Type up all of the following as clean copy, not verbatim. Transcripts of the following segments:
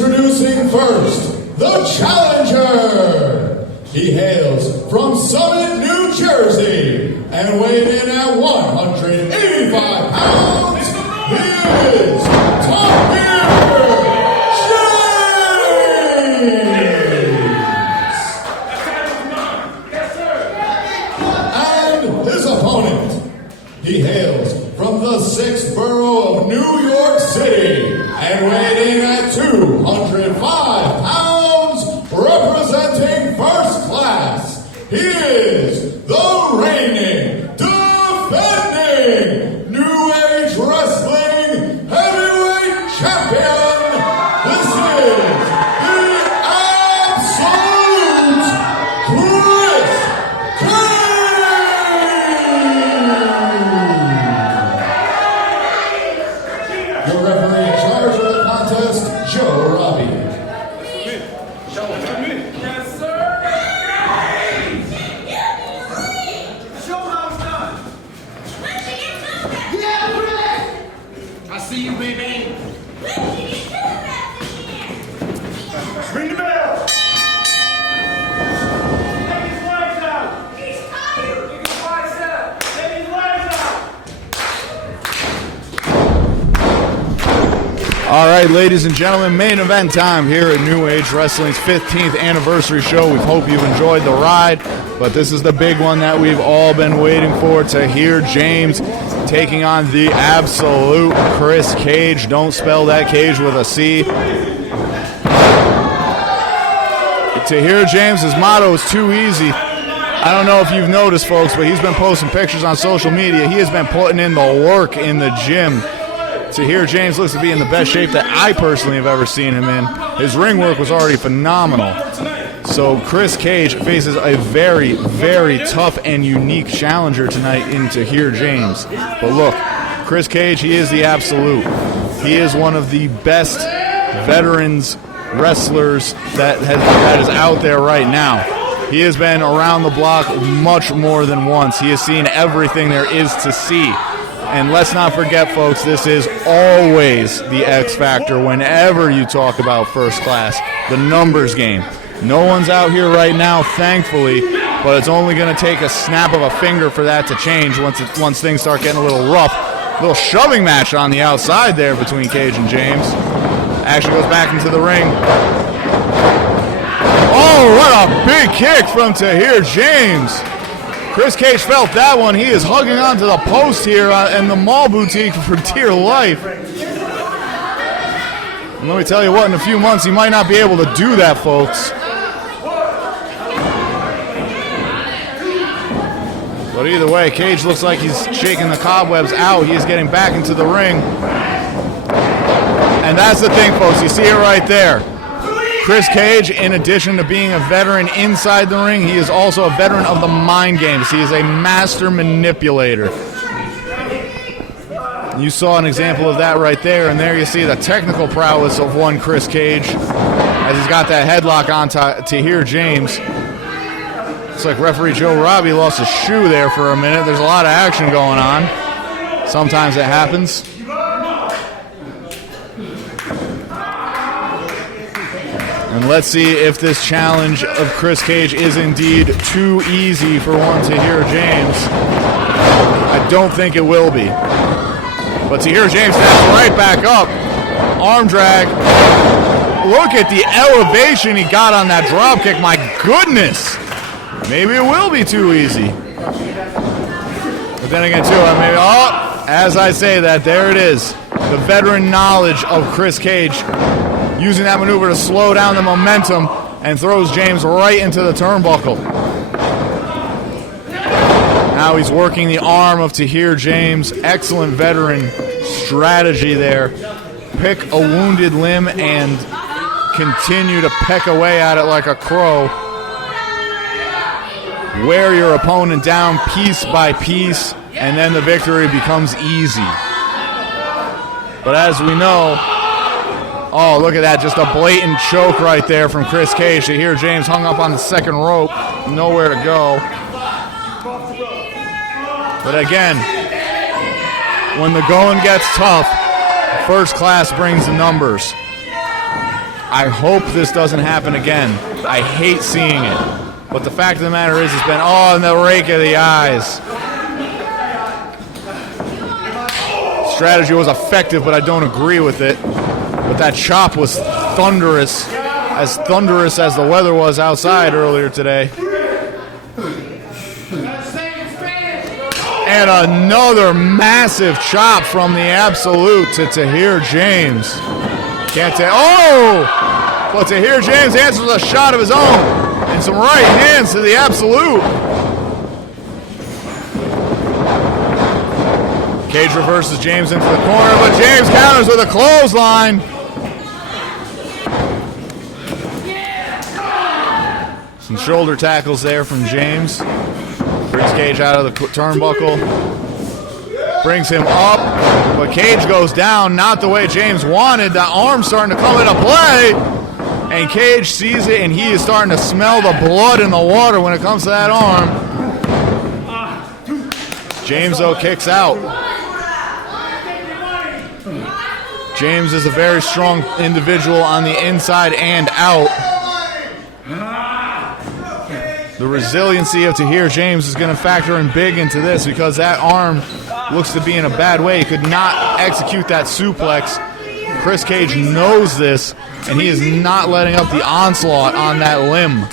Introducing first, the challenger. He hails from Summit, New Jersey, and weighed in at 185 pounds. He is Tahir James. And his opponent, he hails from the 6th borough of New York City, and weighed in at 205 pounds, representing first class. He is the reigning, defending New Age Wrestling Heavyweight Champion. This is the absolute Kris Kage. Your referee in charge of the contest, Joe Robbie. Yes, sir. Show how it's done. I see you, baby. Ring the bell. Take his legs out. He's tired. Take his bicep. Take his legs out. All right, ladies and gentlemen, main event time here at New Age Wrestling's 15th anniversary show. We hope you enjoyed the ride, but this is the big one that we've all been waiting for. Tahir James taking on the absolute Kris Kage. Don't spell that Cage with a C. Tahir James' motto is too easy. I don't know if you've noticed, folks, but he's been posting pictures on social media. He has been putting in the work in the gym. Tahir James looks to be in the best shape that I personally have ever seen him in. His ring work was already phenomenal. So Kris Kage faces a very, very tough and unique challenger tonight in Tahir James. But look, Kris Kage, he is the absolute. He is one of the best veterans wrestlers that is out there right now. He has been around the block much more than once. He has seen everything there is to see. And let's not forget, folks, this is always the X factor whenever you talk about first class, the numbers game. No one's out here right now, thankfully, but it's only going to take a snap of a finger for that to change once things start getting a little rough. A little shoving match on the outside there between Kage and James. Actually goes back into the ring. Oh, what a big kick from Tahir James. Kris Kage felt that one. He is hugging onto the post here in the mall boutique for dear life. And let me tell you what, in a few months he might not be able to do that, folks. But either way, Kage looks like he's shaking the cobwebs out. He is getting back into the ring. And that's the thing, folks. You see it right there. Kris Kage, in addition to being a veteran inside the ring, he is also a veteran of the mind games. He is a master manipulator. You saw an example of that right there, and there you see the technical prowess of one Kris Kage as he's got that headlock on Tahir James. Looks like referee Joe Robbie lost his shoe there for a minute. There's a lot of action going on. Sometimes it happens. And let's see if this challenge of Kris Kage is indeed too easy for one Tahir James. I don't think it will be. But Tahir James steps right back up. Arm drag. Look at the elevation he got on that drop kick. My goodness. Maybe it will be too easy. But then again, too, maybe, as I say that, there it is. The veteran knowledge of Kris Kage, using that maneuver to slow down the momentum and throws James right into the turnbuckle. Now he's working the arm of Tahir James. Excellent veteran strategy there. Pick a wounded limb and continue to peck away at it like a crow. Wear your opponent down piece by piece, and then the victory becomes easy. But as we know, oh, look at that, just a blatant choke right there from Kris Kage. Tahir James hung up on the second rope, nowhere to go. But again, when the going gets tough, first class brings the numbers. I hope this doesn't happen again. I hate seeing it. But the fact of the matter is, it's been all in the rake of the eyes. Strategy was effective, but I don't agree with it. But that chop was thunderous as the weather was outside earlier today. And another massive chop from the Absolute to Tahir James. Can't take. Oh! But Tahir James answers a shot of his own. And some right hands to the Absolute. Kage reverses James into the corner, but James counters with a clothesline. Some shoulder tackles there from James. Brings Kage out of the turnbuckle. Brings him up, but Kage goes down, not the way James wanted. The arm's starting to come into play. And Kage sees it, and he is starting to smell the blood in the water when it comes to that arm. James, though, kicks out. James is a very strong individual on the inside and out. The resiliency of Tahir James is going to factor in big into this because that arm looks to be in a bad way. He could not execute that suplex. Kris Kage knows this, and he is not letting up the onslaught on that limb.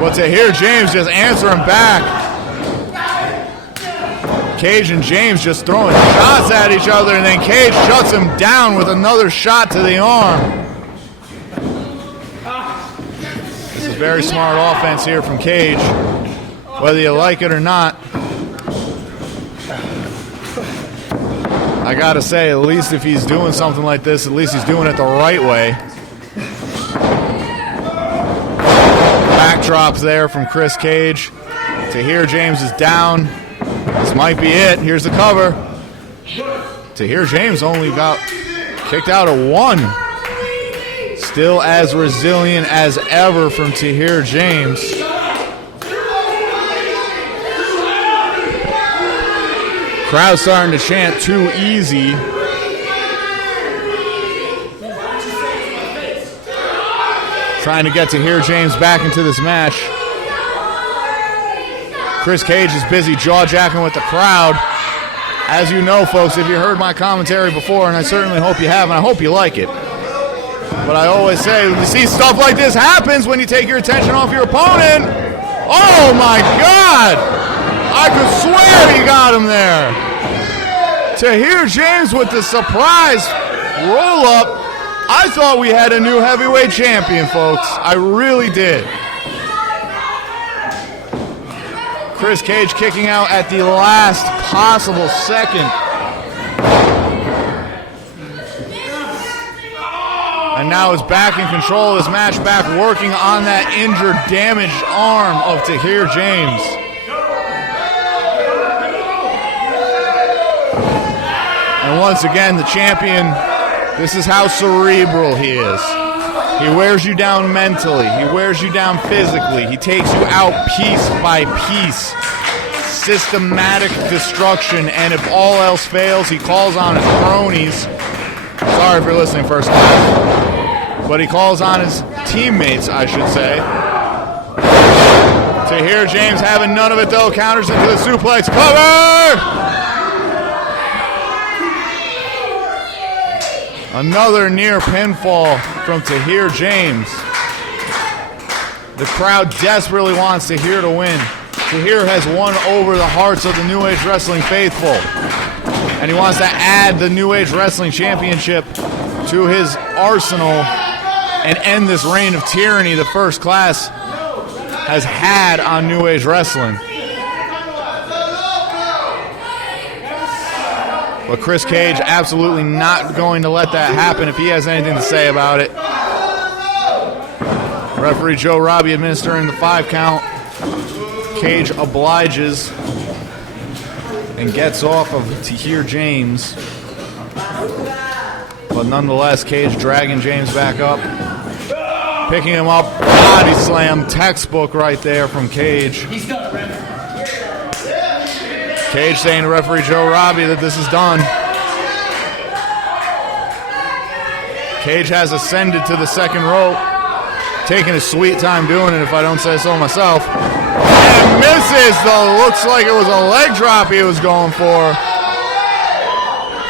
But Tahir James just answering back. Kage and James just throwing shots at each other, and then Kage shuts him down with another shot to the arm. This is very smart offense here from Kage, whether you like it or not. I gotta say, at least if he's doing something like this, at least he's doing it the right way. Backdrops there from Kris Kage. Tahir James is down. This might be it. Here's the cover. Tahir James only got kicked out of one. Still as resilient as ever from Tahir James. Crowd starting to chant too easy. Trying to get Tahir James back into this match. Kris Kage is busy jaw-jacking with the crowd. As you know, folks, if you heard my commentary before, and I certainly hope you have, and I hope you like it. But I always say, you see stuff like this happens when you take your attention off your opponent. Oh my God! I could swear he got him there. Tahir James with the surprise roll-up. I thought we had a new heavyweight champion, folks. I really did. Kris Kage kicking out at the last possible second. And now is back in control of this match, back working on that injured, damaged arm of Tahir James. And once again, the champion, this is how cerebral he is. He wears you down mentally. He wears you down physically. He takes you out piece by piece. Systematic destruction. And if all else fails, he calls on his cronies. Sorry if you're listening first class. But he calls on his teammates, I should say. Tahir James having none of it, though. Counters into the suplex. Cover! Another near pinfall from Tahir James. The crowd desperately wants Tahir to win. Tahir has won over the hearts of the New Age Wrestling faithful. And he wants to add the New Age Wrestling Championship to his arsenal and end this reign of tyranny the First Class has had on New Age Wrestling. But Kris Kage absolutely not going to let that happen if he has anything to say about it. Referee Joe Robbie administering the 5 count. Kage obliges and gets off of Tahir James. But nonetheless, Kage dragging James back up. Picking him up. Body slam. Textbook right there from Kage. He's done, Reverend. Kage saying to referee Joe Robbie that this is done. Kage has ascended to the second rope. Taking a sweet time doing it, if I don't say so myself. And misses, though. Looks like it was a leg drop he was going for.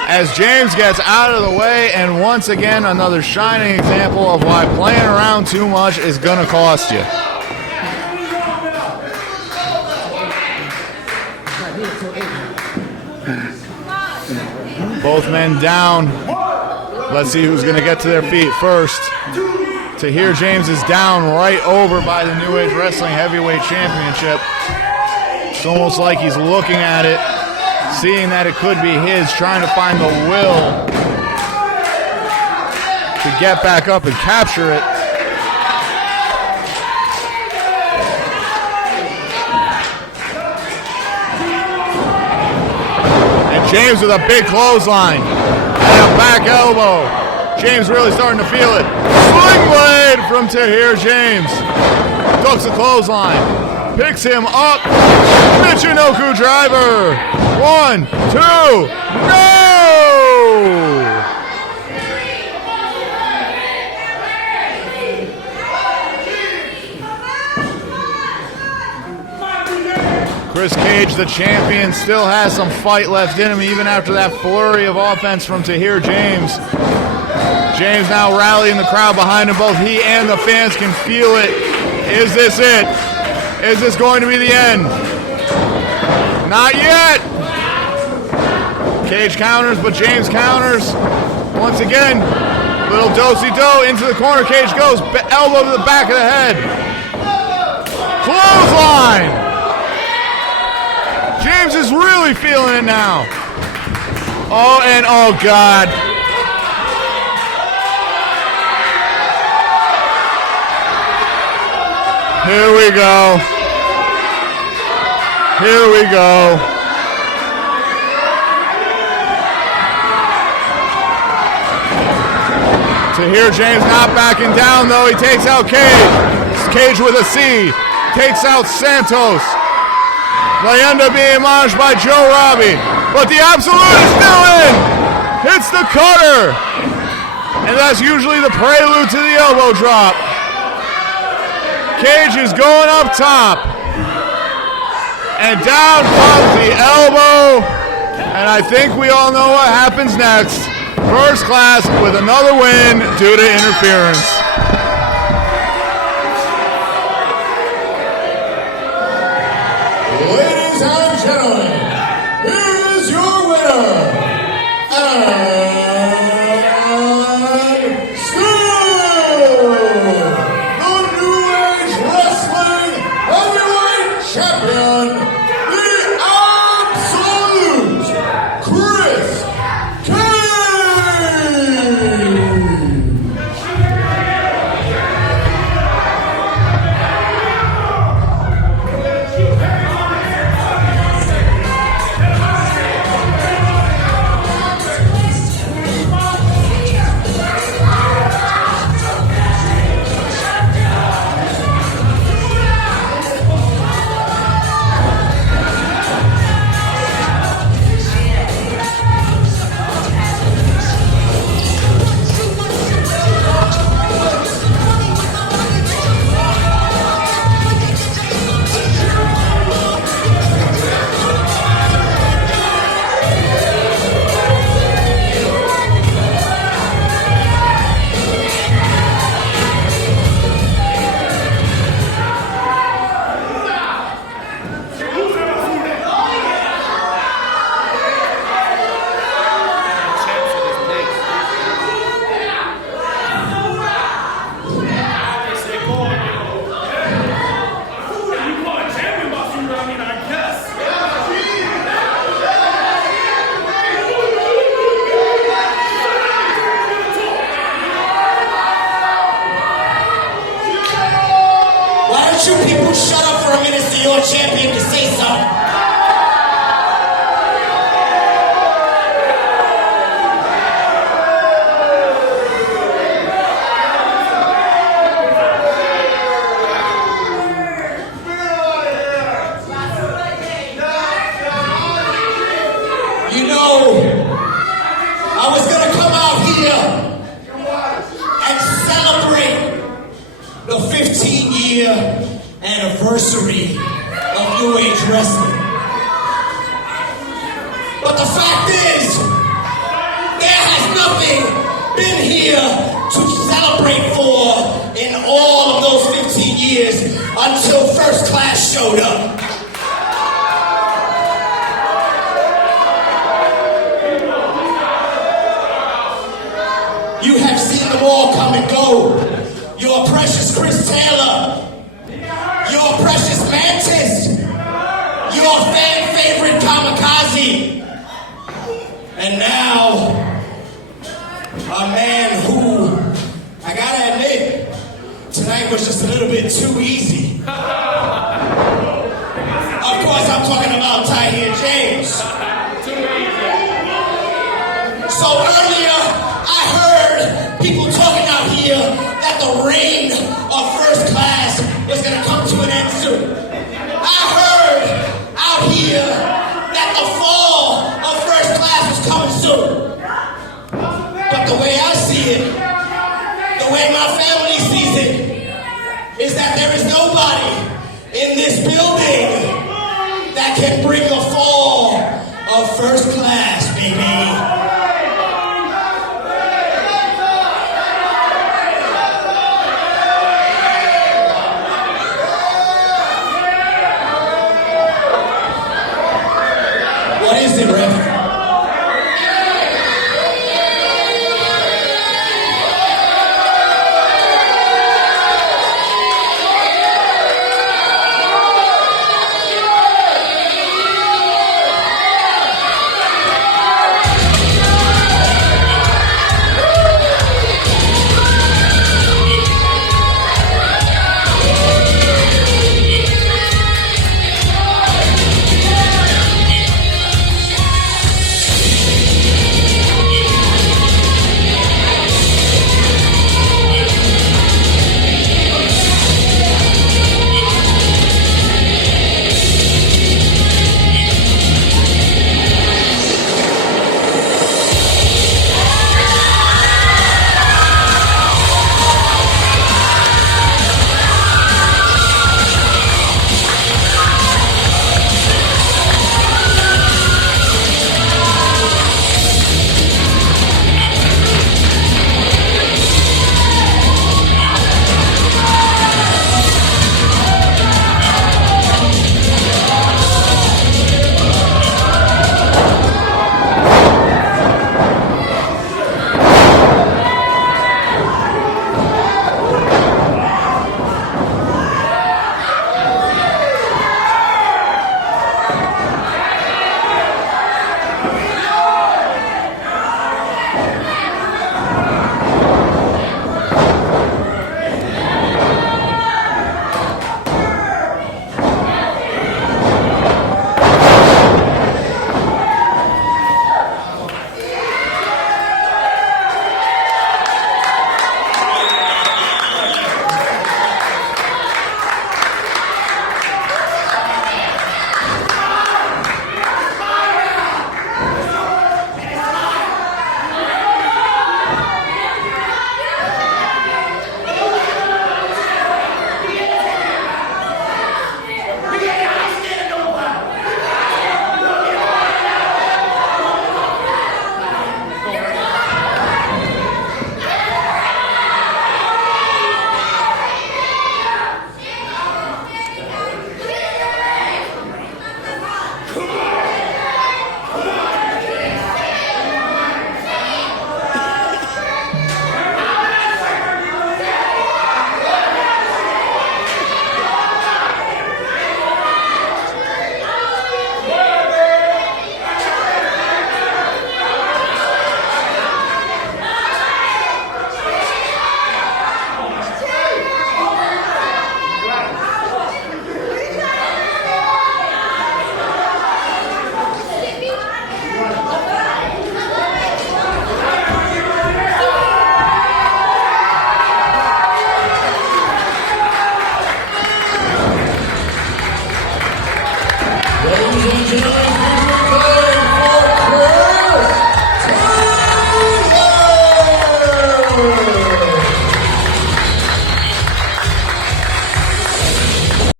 As James gets out of the way, and once again, another shining example of why playing around too much is going to cost you. Both men down. Let's see who's going to get to their feet first. Tahir James is down right over by the New Age Wrestling Heavyweight Championship. It's almost like he's looking at it, seeing that it could be his, trying to find the will to get back up and capture it. And James with a big clothesline and a back elbow. James really starting to feel it. Sling blade from Tahir James. Ducks the clothesline. Picks him up. Michinoku driver. 1, 2, no! Kris Kage, the champion, still has some fight left in him even after that flurry of offense from Tahir James. James now rallying the crowd behind him. Both he and the fans can feel it. Is this it? Is this going to be the end? Not yet. Kage counters, but James counters. Once again, little do-si-do into the corner. Kage goes, elbow to the back of the head. Clothesline. James is really feeling it now. Oh, and oh, God. Here we go. Here we go. Tahir James not backing down, though. He takes out Kage. Kage with a C. Takes out Santos. They end up being admonished by Joe Robbie. But the Absolute is still in. Hits the cutter. And that's usually the prelude to the elbow drop. Kage is going up top. And down comes the elbow. And I think we all know what happens next. First Class with another win due to interference. Ladies and gentlemen, here is your winner, and still the New Age Wrestling Heavyweight Champion, the Absolute, Kris you people shut up for a minute so your champion can say something? You know, I was gonna come out here anniversary of New Age Wrestling. But the fact is, there has nothing been here to celebrate for in all of those 15 years until First Class showed up. You have seen them all come and go. Your precious Chris Taylor, your precious Mantis, your fan favorite Kamikaze, and now a man who, I gotta admit, tonight was just a little bit too easy. Of course, I'm talking about Tahir James. So earlier, I heard people talking out here that the reign of First Class was going to come to an end soon. I heard out here that the fall of First Class was coming soon. But the way I see it, the way my family sees it, is that there is nobody in this building that can bring a fall of First Class, baby.